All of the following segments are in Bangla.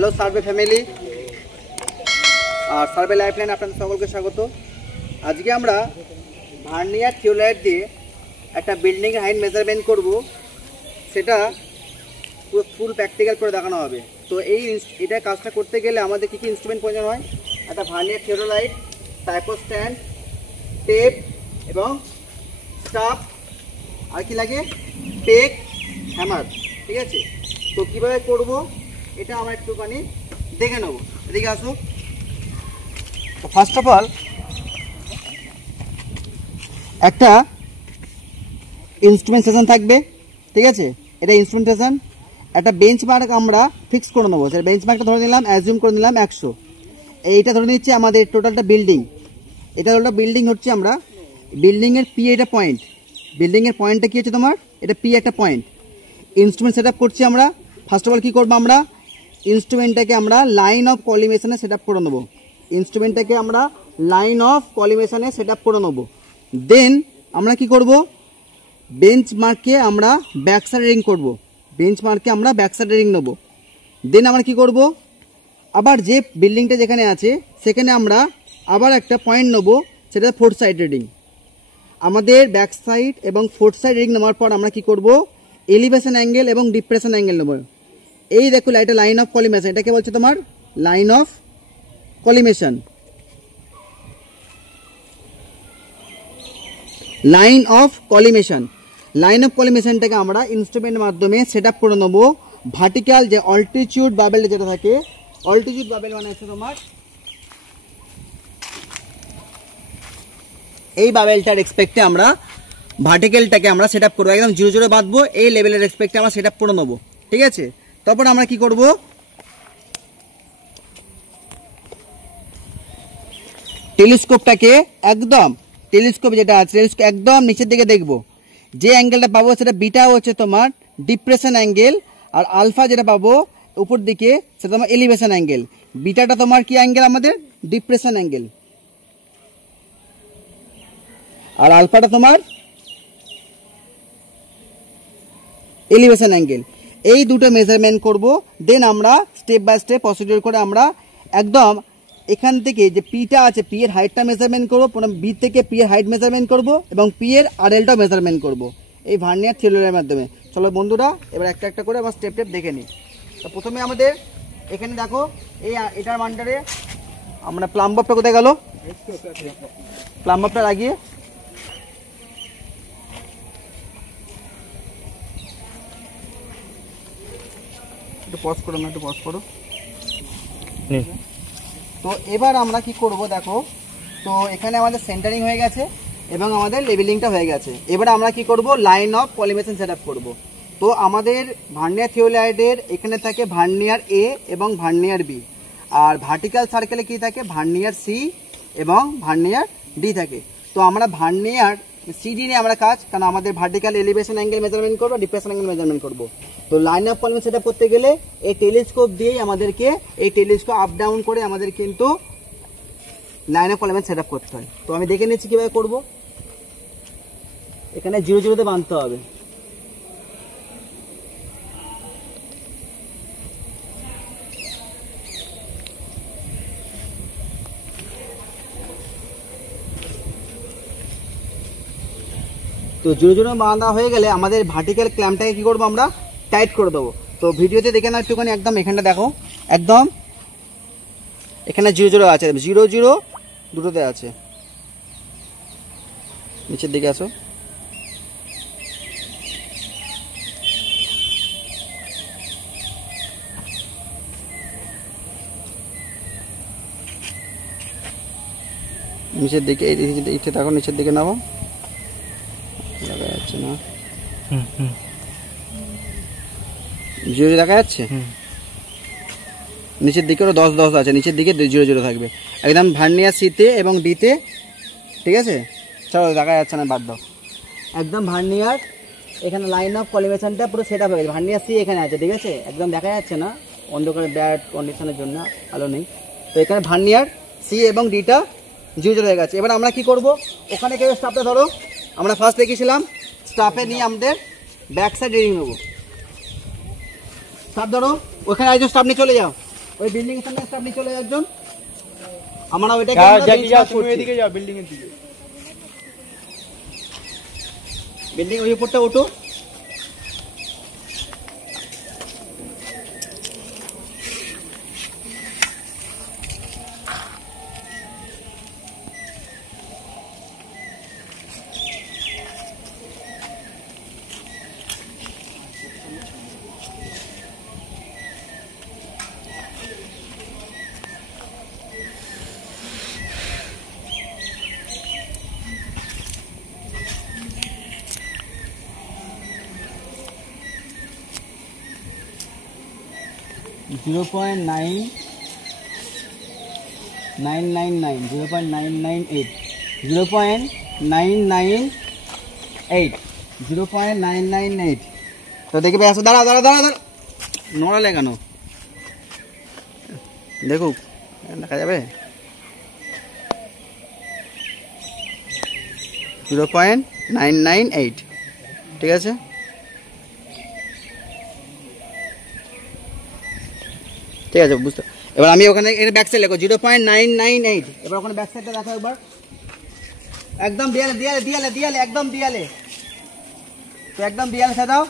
হ্যালো সার্ভে ফ্যামিলি আর সার্ভে লাইফলাইন আপনাদের সকলকে স্বাগত। আজকে আমরা ভার্নিয়ার থিওলাইট দিয়ে একটা বিল্ডিংয়ের হাইট মেজারমেন্ট করব, সেটা পুরো ফুল প্র্যাকটিক্যাল করে দেখানো হবে। তো এটা কাজটা করতে গেলে আমাদের কী কী ইনস্ট্রুমেন্ট প্রয়োজন হয়, একটা ভার্নিয়ার থিওলাইট, টাইপো স্ট্যান্ড, টেপ এবং স্টাফ, আর কি লাগে পেক, হ্যামার। ঠিক আছে, তো কীভাবে করব এটা আমরা একটুখানি দেখে নেব। এদিকে আসুন। তো ফার্স্ট অফ অল একটা ইনস্ট্রুমেন্টেশন থাকবে। ঠিক আছে, এটা ইনস্ট্রুমেন্টেশন, একটা বেঞ্চ মার্ক আমরা ফিক্স করে নেবো। সেটা বেঞ্চ মার্কটা ধরে নিলাম, অ্যাজিউম করে নিলাম 100। এইটা ধরে নিচ্ছি আমাদের টোটালটা বিল্ডিং। এটা টোটালটা বিল্ডিং হচ্ছে আমরা বিল্ডিংয়ের পি, এটা পয়েন্ট, বিল্ডিংয়ের পয়েন্টটা কী হচ্ছে তোমার, এটা পি একটা পয়েন্ট। ইনস্ট্রুমেন্ট সেট আপ করছি আমরা। ফার্স্ট অফ অল কী করবো, আমরা ইনস্ট্রুমেন্টটাকে আমরা লাইন অফ কলিমেশনে সেট আপ করে নেবো। ইনস্ট্রুমেন্টটাকে আমরা লাইন অফ কলিমেশনে সেট আপ করে নেবো। দেন আমরা কি করব, বেঞ্চ মার্কে আমরা ব্যাক সাইড রিং করবো। বেঞ্চ মার্কে আমরা ব্যাক সাইড রিং নেবো। দেন আমরা কি করব, আবার যে বিল্ডিংটা যেখানে আছে সেখানে আমরা আবার একটা পয়েন্ট নেবো, সেটা ফোর্থ সাইড রিডিং। আমাদের ব্যাক সাইড এবং ফোর্থ সাইড রিং নেওয়ার পর আমরা কি করব, এলিভেশন অ্যাঙ্গেল এবং ডিপ্রেশন অ্যাঙ্গেল নেব। এই দেখো এটা লাইন অফ কলিমেশন, এটাকে বলছে তোমার line of collimation. Line of collimation, line of কলিমেশনটাকে আমরা ইনস্ট্রুমেন্টের মাধ্যমে সেট আপ করে নেবো। ভার্টিক্যাল যে অল্টিটিউড বাবেল যেটা থাকে, অল্টিটিউড বাবেল মানে হচ্ছে তোমার এই বাবেলটার রেসপেক্টে আমরা ভার্টিক্যালটাকে আমরা সেট আপ করবো, একদম 0 0 বাঁধবো। এই লেভেলের রেসপেক্টে আমরা সেট আপ করে নেবো। ঠিক আছে, তারপর আমরা কি করব, টেলিস্কোপটাকে একদম, টেলিস্কোপ যেটা আছে টেলিস্কোপ একদম নিচের দিকে দেখবো। যে অ্যাঙ্গেলটা পাবো সেটা বিটা হচ্ছে তোমার ডিপ্রেশন অ্যাঙ্গেল, আর আলফা যেটা পাবো উপর দিকে সেটা তোমার এলিভেশন অ্যাঙ্গেল। বিটাটা তোমার কি অ্যাঙ্গেল, আমাদের ডিপ্রেশন অ্যাঙ্গেল, আর আলফাটা তোমার এলিভেশন অ্যাঙ্গেল। এই দুটো মেজারমেন্ট করব। দেন আমরা স্টেপ বাই স্টেপ প্রসিডিওর করে আমরা একদম এখান থেকে যে পিটা আছে, পি এর হাইটটা মেজারমেন্ট করবো, বি থেকে পি এর হাইট মেজারমেন্ট করবো এবং পি এর আরএলটাও মেজারমেন্ট করবো এই ভার্নিয়ার থিওলাইটের মাধ্যমে। চলো বন্ধুরা, এবার একটা একটা করে আমরা স্টেপ দেখে নিই। তো প্রথমে আমাদের এখানে দেখো এটার মানটারে আমরা প্লাম্বটা কোথায় গেল, প্লাম্বটা লাগিয়ে একটু পজ করো, একটু পজ করো। তো এবার আমরা কি করব দেখো, তো এখানে আমাদের সেন্টারিং হয়ে গেছে এবং আমাদের লেভেলিংটা হয়ে গেছে। এবার আমরা কি করব, line of collimation set up করবো। তো আমাদের ভার্নিয়ার থিওলাইটের এখানে থাকে ভার্নিয়ার এ এবং ভার্নিয়ার বি, আর ভার্টিক্যাল সার্কেলে কি থাকে, ভার্নিয়ার সি এবং ভার্নিয়ার ডি থাকে। তো আমরা ভার্নিয়ার সিডি নিয়ে আমরা কাজ, কারণ আমাদের ভার্টিক্যাল এলিভেশন অ্যাঙ্গেল মেজারমেন্ট করবো, ডিপ্রেশন অ্যাঙ্গেল মেজারমেন্ট করবো। তো line of collimation set up করতে গেলে এই টেলিস্কোপ দিয়েই আমাদেরকে, এই টেলিস্কোপ আপ ডাউন করে আমাদের কিন্তু line of collimation set up করতে হয়। তো আমি দেখে নিচ্ছি কিভাবে করব। এখানে 0 0 তে বাঁধতে হবে। তো 0 0 বাঁধা হয়ে গেলে আমাদের ভার্টিক্যাল ক্ল্যাম্পটাকে কি করবো, আমরা টাইট করে দেবো। তো ভিডিওতে দেখে নাও একটুখানি, একদম এখানটা দেখো, একদম এখানে 0 0 আছে, 0 0 দুটোতে আছে। নিচের দিকে আসো, নিচের দিকে ইচ্ছে দেখো, নিচের দিকে নাও, দেখা যাচ্ছে না, 0 দেখা যাচ্ছে। নিচের দিকে ওরা 10 10 আছে, নিচের দিকে 0 0 থাকবে একদম ভার্নিয়ার সিতে এবং ডিতে। ঠিক আছে, চলো দেখা যাচ্ছে না, বাদ দাও। একদম ভার্নিয়ার এখানে লাইন অফ কলিমেশনটা পুরো সেট আপ হয়ে গেছে। ভার্নিয়ার সি এখানে আছে, ঠিক আছে, একদম দেখা যাচ্ছে না অন্ধকারে, ব্যাড কন্ডিশনের জন্য আলো নেই। তো এখানে ভার্নিয়ার সি এবং ডিটা 0 0 হয়ে গেছে। এবার আমরা কি করব, ওখানে কেউ স্টাফটা ধরো, আমরা ফার্স্ট দেখেছিলাম স্টাফে নিয়ে আমাদের ব্যাক সাইড রিডিং নেবো। স্টাফ ধরো, ওখানে আরেকজন স্টাফ নিয়ে চলে যাও। ওই বিল্ডিং এর সামনে আপনি চলে একজন, আমরা ওইটাকে এদিকে যাও, বিল্ডিং এর দিকে। বিল্ডিং ওই উপরটা ওঠো। Zero point 0.999, 0.998, 0.998, 0.998। তো দেখবে আসো, দাঁড়া দাঁড়া দাঁড়া দাঁড়া, নড়ালে কেন? দেখুক, দেখা যাবে 0.998, ঠিক আছে। ঠিক আছে, বুঝতে। এবার আমি ওখানে এর ব্যাক সাইড লেখো 0.998। এবার ওখানে ব্যাক সাইডটা দেখো একবার, একদম দিয়ালে দিয়ালে দিয়ালে দিয়ালে একদম দিয়ালে, তো একদম দিয়ালে সাজাও।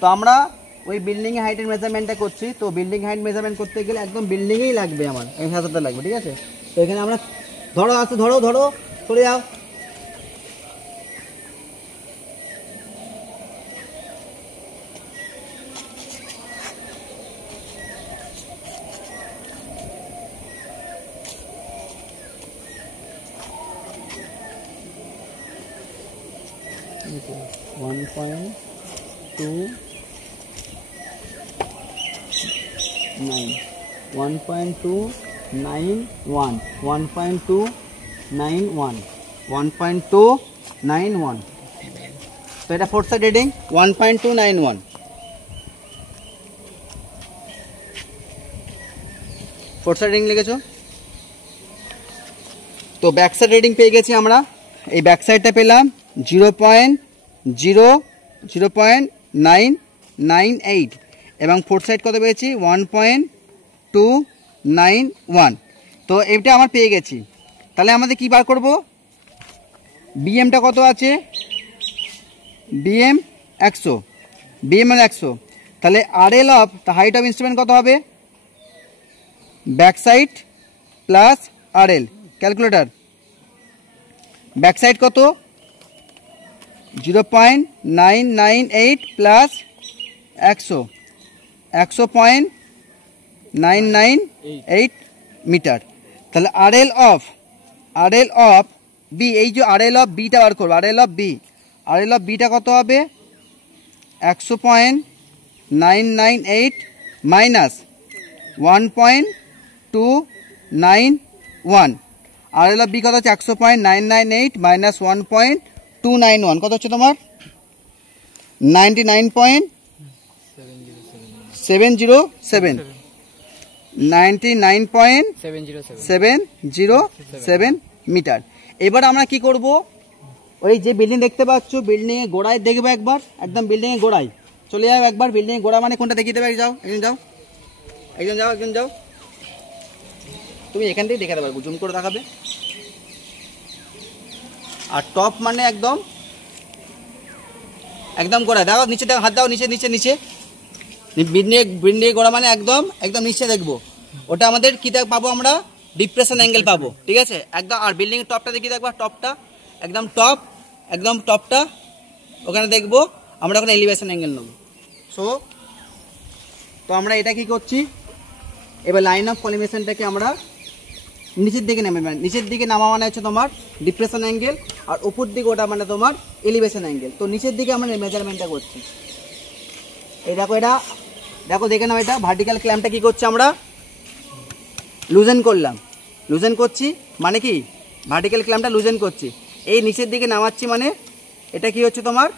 তো আমরা ওই বিল্ডিং এর হাইটের মেজারমেন্টটা করছি, তো বিল্ডিং হাইট মেজারমেন্ট করতে গেলে একদম বিল্ডিংয়েই লাগবে, আমার এই সাজাতে লাগবে, ঠিক আছে। তো এখানে আমরা ধরো আছে, ধরো ধরো, সরে যাও। One point two nine, 1.291, 1.291, 1.291। তো এটা fourth side reading 1.291। Fourth side reading লিখেছো। তো ব্যাক সাইড রিডিং পেয়ে গেছি আমরা। এই ব্যাক সাইডটা পেলাম 0.998 এবং ফোর্থ সাইড কত পেয়েছি 1.291। তো এটা আমার পেয়ে গেছি। তাহলে আমাদের কি বার করব? বিএমটা কত আছে? বিএম 100, বিএম মানে 100। তাহলে RL of the height of instrument কত হবে? Back side plus RL, calculator. Back side কত? 0.998 প্লাস 100, 100.998 মিটার। তাহলে আরএল অফ বি, এই যে আরএল অফ বিটা বার করবো, আরএল অফ বিটা কত হবে? 100.998 মাইনাস 1.291। আরএল অফ বি কত হচ্ছে? 100.998 মাইনাস 1.291 কত হচ্ছে তোমার? 99.707, 99.707 মিটার। এবার আমরা কি করব? ওই যে বিল্ডিং দেখতে পাচ্ছ, বিল্ডিং এর গোড়ায় দেখবে একবার, একদম বিল্ডিং এর গোড়ায় চলে যাও একবার। বিল্ডিং এর গোড়া মানে কোনটা দেখিয়ে দেবে? যাও, একজন যাও, একজন যাও, একজন যাও। তুমি এখান থেকে দেখে দেবে, জুম করে দেখাবে। আর টপ মানে একদম একদম গোড়ায় দাও, নিচে দাও, হাত দাও, নিচে নিচে নিচে। বিল্ডিং গোড়া মানে একদম একদম নিচে দেখবো, ওটা আমাদের কি পাবো আমরা? ডিপ্রেশন অ্যাঙ্গেল পাবো, ঠিক আছে একদম। আর বিল্ডিং এর টপটা দেখি দেখবা, টপটা একদম টপ, একদম টপটা ওখানে দেখবো আমরা, ওখানে এলিভেশন অ্যাঙ্গেল নেবো। তো আমরা এটা কি করছি? এবার লাইন অফ কলিমেশনটাকে আমরা নিচের দিকে নামে, নিচের দিকে নামা মানে হচ্ছে তোমার ডিপ্রেশন অ্যাঙ্গেল, আর উপর দিকে ওটা মানে তোমার এলিভেশন অ্যাঙ্গেল। তো নিচের দিকে আমরা মেজারমেন্টটা করছি। এই দেখো, এটা দেখো, দেখে নাও, এটা ভার্টিক্যাল ক্ল্যাম্পটা কি করছে? আমরা লুজেন করলাম, লুজেন করছি মানে কি? ভার্টিক্যাল ক্ল্যাম্পটা লুজেন করছি, এই নিচের দিকে নামাচ্ছি মানে এটা কি হচ্ছে তোমার?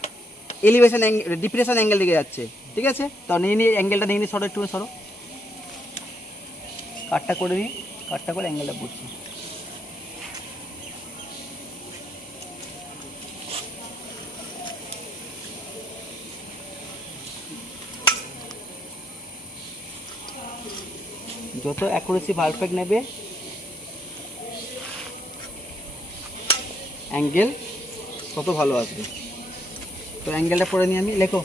এলিভেশন অ্যাঙ্গেল, ডিপ্রেশন অ্যাঙ্গেল দিকে যাচ্ছে, ঠিক আছে। তো নিয়ে নিয়ে অ্যাঙ্গেলটা নিয়ে নিয়ে সরো, একটু সরো, কাটটা করে নিই, কাটটা করে অ্যাঙ্গেলটা বুঝছি। যত অ্যাকুরেসি পারফেক্ট নেবে অ্যাঙ্গেল তত ভালো আসবে। তো অ্যাঙ্গেলটা পড়ে নিই আমি, লেখো।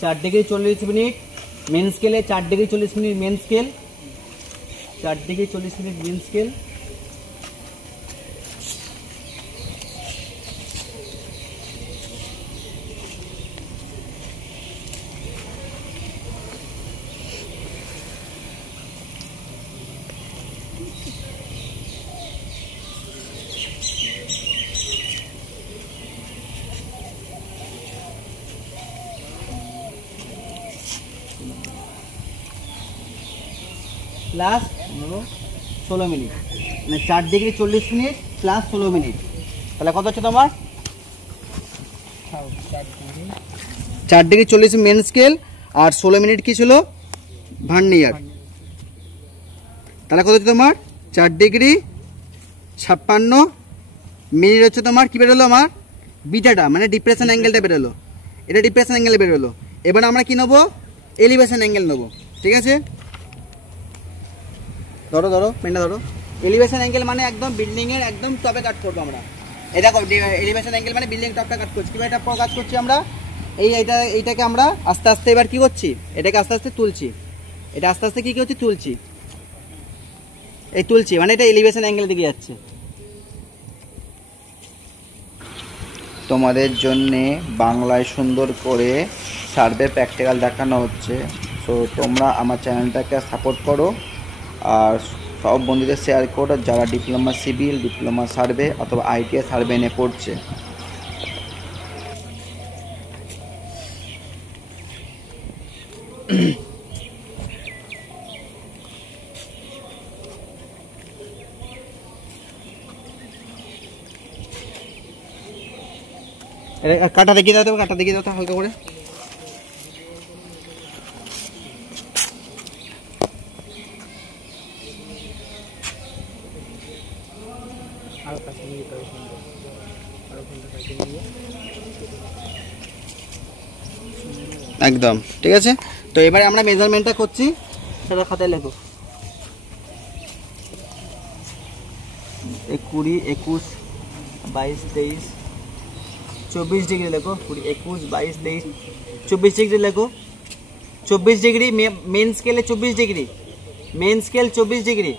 চার ডিগ্রি 40 মিনিট মেন স্কেলে, 4 degree 40 minute main scale, 4 degree 40 minute main scale. Plus 16 minute, মানে 4 ডিগ্রি 40 মিনিট প্লাস 16 মিনিট, তাহলে কত হচ্ছে তোমার? 4 ডিগ্রি 40 মেন স্কেল আর 16 মিনিট কি ছিল? ভার্নিয়ার। তাহলে কত হচ্ছে তোমার? 4 ডিগ্রি 56 মিনিট হচ্ছে তোমার কি বেরোলো আমার? বিটাটা, মানে ডিপ্রেশন অ্যাঙ্গেলটা বেরোলো। এটা ডিপ্রেশন অ্যাঙ্গেল বেরোলো। এবার আমরা কি নেবো? এলিভেশন অ্যাঙ্গেল নেবো, ঠিক আছে? ধরো ধরো পেনটা ধরো। এলিভেশন অ্যাঙ্গেল মানে একদম বিল্ডিংয়ের একদম টপে কাট করবো আমরা। এটা এলিভেশন অ্যাঙ্গেল মানে বিল্ডিং টপটা কাট করছি। কীভাবে টপ কাজ করছি আমরা? এইটাকে আমরা আস্তে আস্তে এবার কি করছি? এটাকে আস্তে আস্তে তুলছি। এটা আস্তে আস্তে কী হচ্ছে? তুলছি। এই তুলছি মানে এটা এলিভেশন অ্যাঙ্গেলের দিকে যাচ্ছে। তোমাদের জন্যে বাংলায় সুন্দর করে সার্ভে প্র্যাকটিক্যাল দেখানো হচ্ছে। সো তোমরা আমার চ্যানেলটাকে সাপোর্ট করো আর সব বন্ধুদের শেয়ার করো যারা ডিপ্লোমা সিভিল, ডিপ্লোমা সার্ভে অথবা ITI সার্ভে নিয়ে পড়ছে। কাটা দেখিয়ে দাও তো, কাটা দেখিয়ে দাও তো হালকা করে। একদম ঠিক আছে। তো এবারে আমরা মেজারমেন্টটা করছি, সেটা খাতায় লেখো। 20, 21, 22, 23, 24 ডিগ্রি লেখো। 20, 21, 22, 23, 24 ডিগ্রি লেখো। 24 ডিগ্রি মেন স্কেলে 24 ডিগ্রি, মেন স্কেল 24 ডিগ্রি।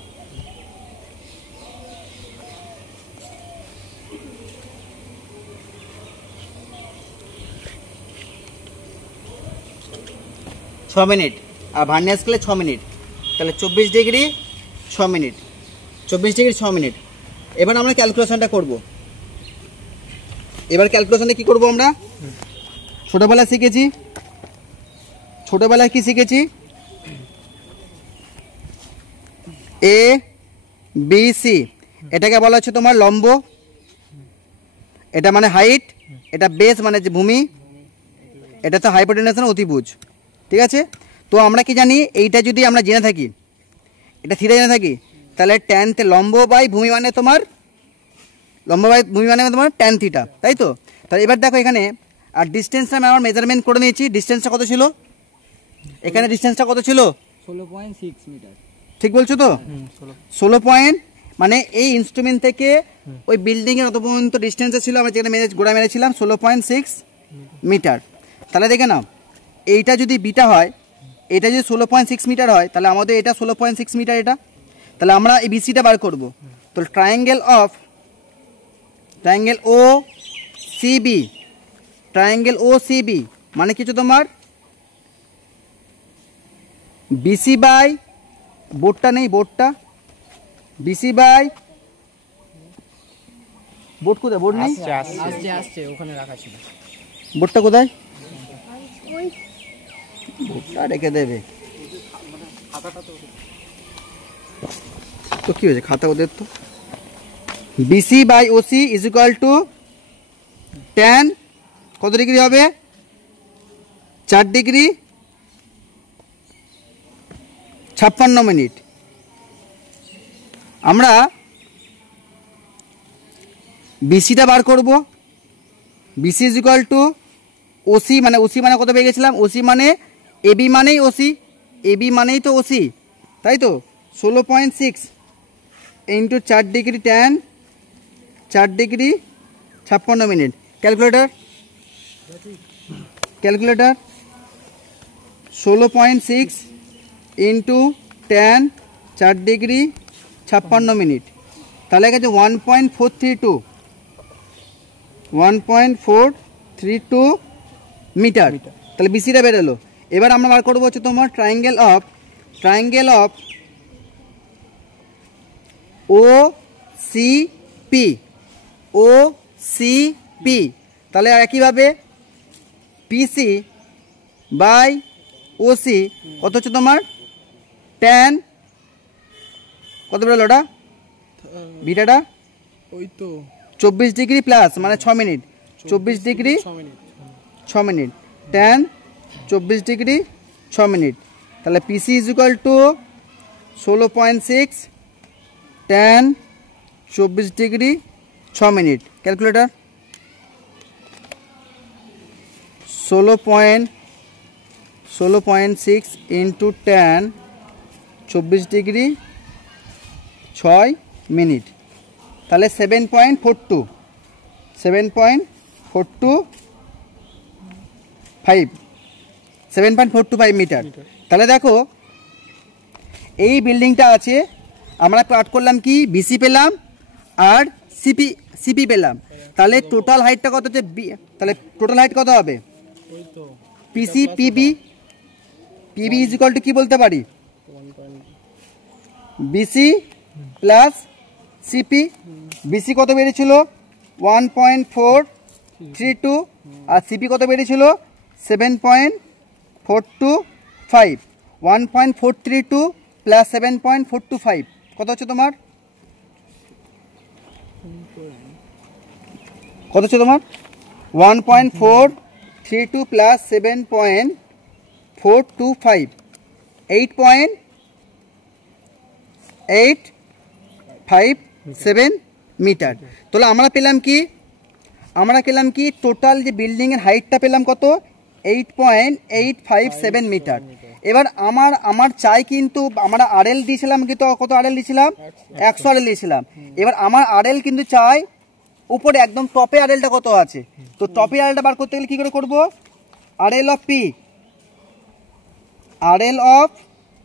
ছ মিনিট আর ভার্নিয়ার স্কেলে 6 মিনিট, তাহলে 24 ডিগ্রি 6 মিনিট, 24 ডিগ্রি 6 মিনিট। এবার আমরা ক্যালকুলেশনটা করব। এবার ক্যালকুলেশনে কি করব আমরা? ছোটবেলায় শিখেছি, ছোটবেলায় কি শিখেছি? ABC, এটাকে বলা হচ্ছে তোমার লম্ব, এটা মানে হাইট, এটা বেস মানে যে ভূমি, এটা তো হাইপোটেনশন অতিভুজ, ঠিক আছে? তো আমরা কি জানি? এইটা যদি আমরা জেনে থাকি, এটা থিটা জেনে থাকি, তাহলে ট্যান লম্ব বাই ভূমি মানে তোমার লম্ব বাই ভূমি মানে তোমার ট্যান থিটা, তাই তো? তাহলে এবার দেখো এখানে আর ডিস্টেন্সটা আমি আমার মেজারমেন্ট করে নিয়েছি। ডিস্টেন্সটা কত ছিল? এখানে ডিস্টেন্সটা কত ছিল? 16.6 মিটার। ঠিক বলছো তো? 16 পয়েন্ট, মানে এই ইনস্ট্রুমেন্ট থেকে ওই বিল্ডিংয়ের অত পর্যন্ত ডিস্টেন্সে ছিল, আমরা যেখানে গোড়া মেরেছিলাম 16.6 মিটার। তাহলে দেখে নাও, এইটা যদি বিটা হয়, এটা যদি 16.6 মিটার হয়, তাহলে আমাদের এটা 16.6 মিটার এটা। তাহলে আমরা এই বিসিটা বার করব। তো ট্রায়াঙ্গেল ও সিবি, ট্রায়াঙ্গেল ও সিবি মানে কিছু তোমার বিসি বাই, বোর্ডটা নেই, বোর্ডটা বিসি বাই, বোর্ড কোথায়? বোর্ড নেই, আসছে ওখানে রাখা ছিল। বোর্ডটা কোথায়? বোর্ডটা রেখে দেবে তো কি হয়েছে? খাতা ওদের তো। BC by OC is equal to tan কত ডিগ্রি হবে? 4 ডিগ্রি 56 মিনিট। আমরা বিসিটা বার করব। BC is equal to OC, মানে ওসি মানে কত পেয়ে গেছিলাম, ওসি মানে এবি মানেই ওসি, এবি মানেই তো ওসি, তাই তো 16.6 into 4 degree tan 4 degree 56 minute. Calculator 16.6 into tan 4 degree 56 minute, তাহলে গেছে 1.432 মিটার। তাহলে বিসিটা বেরোলো। এবার আমরা বার করবো হচ্ছে তোমার triangle of O C P, তাহলে একইভাবে পিসি বাই ওসি কত হচ্ছে তোমার ট্যান কত বেরোলো ওটা বিটাটা ওই তো 24 ডিগ্রি প্লাস মানে 6 minute, 24 degree 6 minute, tan 24 degree 6 minute. তাহলে PC is equal to 16.6 tan 24 degree 6 minute. Calculator 16.6 into tan 24 degree 6 minute, তাহলে 7.425 মিটার। তাহলে দেখো এই বিল্ডিংটা আছে, আমরা প্লট করলাম কি বিসি পেলাম আর সিপি পেলাম, তাহলে টোটাল হাইটটা কত হচ্ছে, তাহলে টোটাল হাইট কত হবে পিসি পিবি ইজ ইকুয়াল টু কি বলতে পারি বিসি প্লাস সিপি। বিসি কত বেরিয়েছিল 1.432 আর সিপি কত বেরিয়েছিল 7.425। 1.432 প্লাস 7.425 কত হচ্ছে তোমার, কত হচ্ছে তোমার 1.432 প্লাস 7.425 8.857 মিটার। তাহলে আমরা পেলাম কি টোটাল যে বিল্ডিংয়ের হাইটটা পেলাম কত 8.857 মিটার। এবার আমার চাই কিন্তু আমরা আরএল দিয়েছিলাম কিন্তু কত আরএল দিয়েছিলাম 100 আরএল দিয়েছিলাম। এবার আমার আরএল কিন্তু চাই উপরে একদম টপে আরএলটা কত আছে, তো টপে আরএলটা বার করতে গেলে কি করে করব আরএল অফ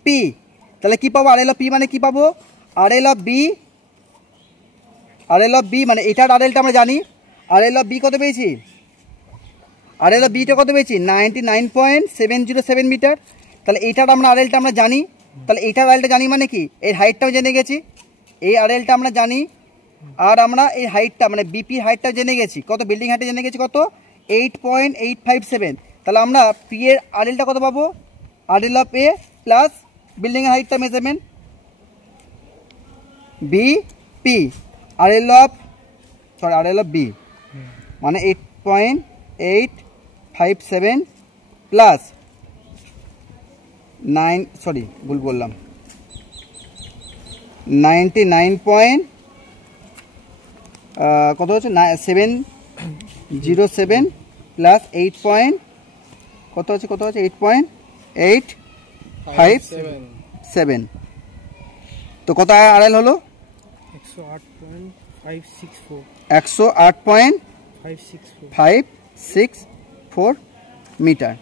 পি, তাহলে কি পাবো আরএল অফ পি মানে কি পাবো আরএল অফ বি মানে এটার আরএলটা আমরা জানি, আরএল অফ বি কত পেয়েছি, আরএল অফ বিটা কত পেয়েছি 99.707 মিটার। তাহলে এইটার আমরা আরএলটা আমরা জানি, তাহলে এইটার আরএলটা জানি মানে কি এর হাইটটাও জেনে গেছি, এই আরএলটা আমরা জানি, আর আমরা এই হাইটটা মানে বিপির হাইটটাও জেনে গেছি, কত বিল্ডিং হাইটটা জেনে গেছি কত 8.857। তাহলে আমরা পি এর আরএলটা কত পাবো আরএল অফ এ প্লাস বিল্ডিংয়ের হাইটটা measurement BP RL of B মানে 8.857 প্লাস 99 কত হচ্ছে 707 প্লাস 8 কত আছে 8.857। তো কত আরএল হলো 108.564 মিটার।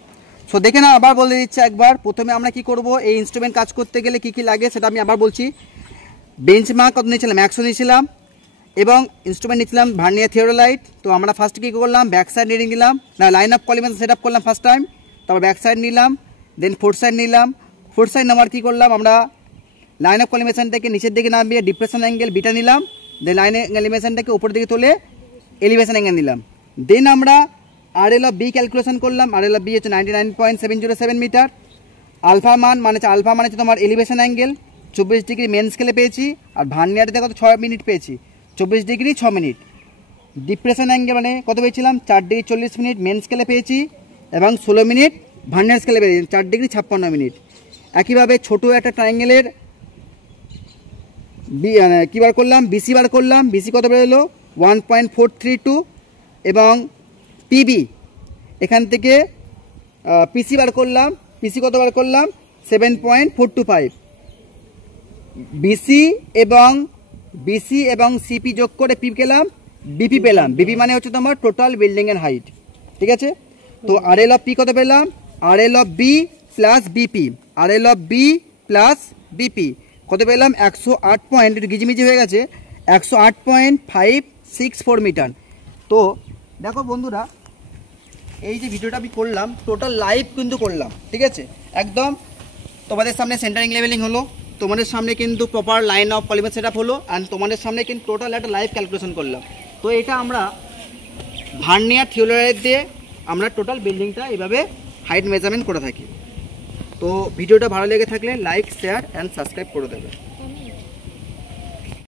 সো দেখে না আবার বলে দিচ্ছি একবার, প্রথমে আমরা কি করব এই ইনস্ট্রুমেন্ট কাজ করতে গেলে কি কি লাগে সেটা আমি আবার বলছি। বেঞ্চমার্ক কত নিয়েছিলাম 100 নিয়েছিলাম, এবং ইনস্ট্রুমেন্ট নিয়েছিলাম ভার্নিয়ার থিওডোলাইট। তো আমরা ফার্স্ট কী করলাম ব্যাক সাইড রিডিং নিলাম, না line of collimation set up করলাম ফার্স্ট টাইম, তারপর ব্যাক সাইড নিলাম, দেন ফোর্থ সাইড নিলাম। ফোর্থ সাইড নেওয়ার কী করলাম আমরা লাইন অফ কলিমেশনটাকে নিচের দিকে নামিয়ে ডিপ্রেশন অ্যাঙ্গেল বিটা নিলাম, দেন লাইন এলিভেশনটাকে উপরের দিকে তুলে এলিভেশন অ্যাঙ্গেল নিলাম। দেন আমরা আরএল অফ বি ক্যালকুলেশন করলাম, আরএল অফ বি হচ্ছে 99.707 মিটার। আলফা মান মানে হচ্ছে তোমার এলিভেশন অ্যাঙ্গেল 24 ডিগ্রি মেন স্কেলে পেয়েছি, আর ভার্নিয়ারতে কত 6 মিনিট পেয়েছি 24 ডিগ্রি 6 মিনিট। ডিপ্রেশন অ্যাঙ্গেল মানে কত পেয়েছিলাম 4 ডিগ্রি 40 মিনিট মেন স্কেলে পেয়েছি, এবং 16 মিনিট ভার্নিয়ার স্কেলে পেয়েছি 4 ডিগ্রি 56 মিনিট। একইভাবে ছোটো একটা ট্রায়াঙ্গেলের কী বার করলাম বিসি বার করলাম, বিসি কত বেরোলো 1.432 এবং পিবি এখান থেকে পিসি বার করলাম, পিসি কত বার করলাম 7.425, বিসি এবং সিপি যোগ করে পি পেলাম, বিপি পেলাম। বিপি মানে হচ্ছে তোমার টোটাল বিল্ডিংয়ের হাইট, ঠিক আছে। তো আরএল অফ পি কত পেলাম, RL of B plus BP, RL of B plus BP কত পেলাম 108 পয়েন্ট, একটু গিজিমিজি হয়ে গেছে, 108.564 মিটার। তো দেখো বন্ধুরা, এই যে ভিডিওটা আমি করলাম টোটাল লাইভ কিন্তু করলাম, ঠিক আছে, একদম তোমাদের সামনে সেন্টারিং লেভেলিং হলো, তোমাদের সামনে কিন্তু proper line of polymer set up হলো, অ্যান্ড তোমাদের সামনে কিন্তু টোটাল একটা লাইভ ক্যালকুলেশন করলাম। তো এটা আমরা ভার্নিয়ার থিওলার দিয়ে আমরা টোটাল বিল্ডিংটা এভাবে হাইট মেজারমেন্ট করে থাকি। তো ভিডিওটা ভালো লেগে থাকলে লাইক, শেয়ার অ্যান্ড সাবস্ক্রাইব করে দেবে।